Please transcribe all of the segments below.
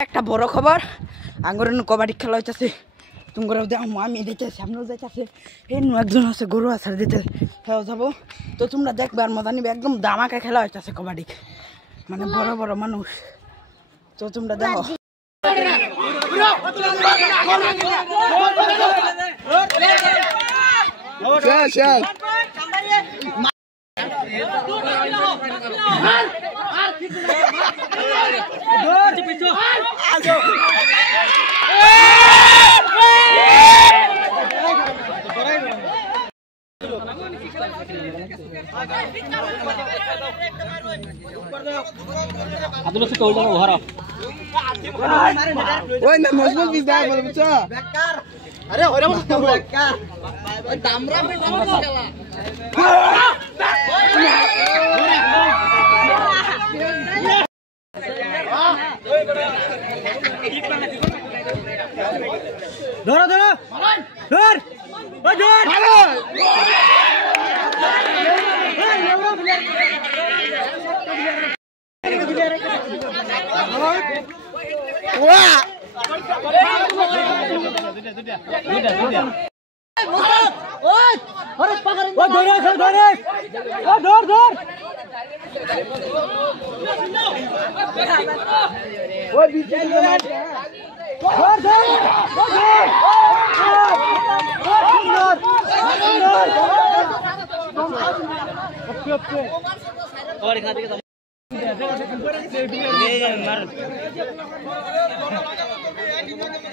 একটা বড় খবর আঙ্গুর কবাডি খেলা হইতেছে তোমরা আমি দেখে সামনেও যাইতেছে এই একজন আছে গরু আসার দিতে খেলা যাবো তো তোমরা দেখবে আর মজা নিবে একদম দামাকা খেলা হইতেছে কবাডি মানে বড় বড় মানুষ তো তোমরা দেখো আব্দুল সে কইলো ঘর ওই না মজবুত বিজ দাও বল বুঝছো বেকার আরে ওরে মত বেকার ওই দামরা মে দামরা খেলা ধরো ধরো ধর ওই ধর ভালো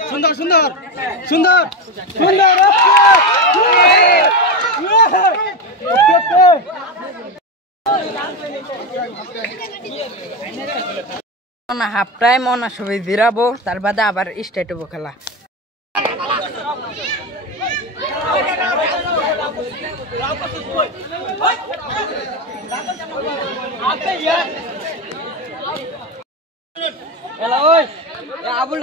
সুন্দর সুন্দর সুন্দর সুন্দর হাফ টাইম না সবাই জিরাবো তার বাদে আবার স্টার্ট হবো খেলা আবুল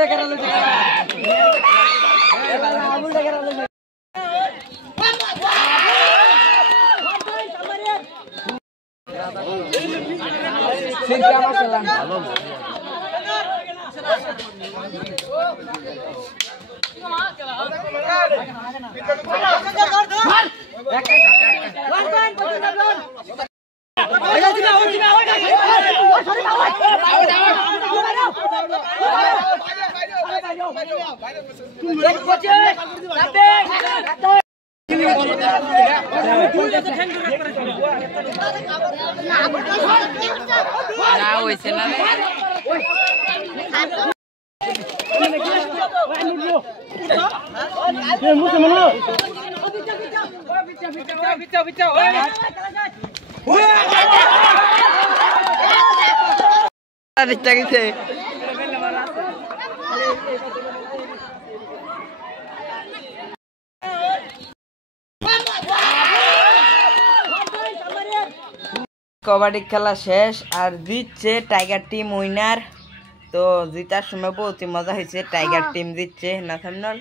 কবাডি খেলা শেষ আর জিতছে টাইগার টিম উইনার তো জিতার সময় বহুত মজা হয়েছে টাইগার টিম জিতছে না সামনাল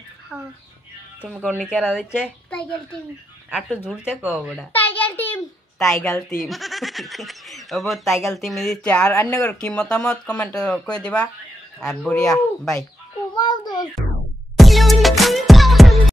তুমি কোন কেরা দিচ্ছে টাইগার টিম আর তো ঝুলতে কো বড়া টাইগার টিম ও টাইগার টিম জিতছে আর অন্য কি মতামত কমেন্ট করে দিবা আর বড়িয়া বাই।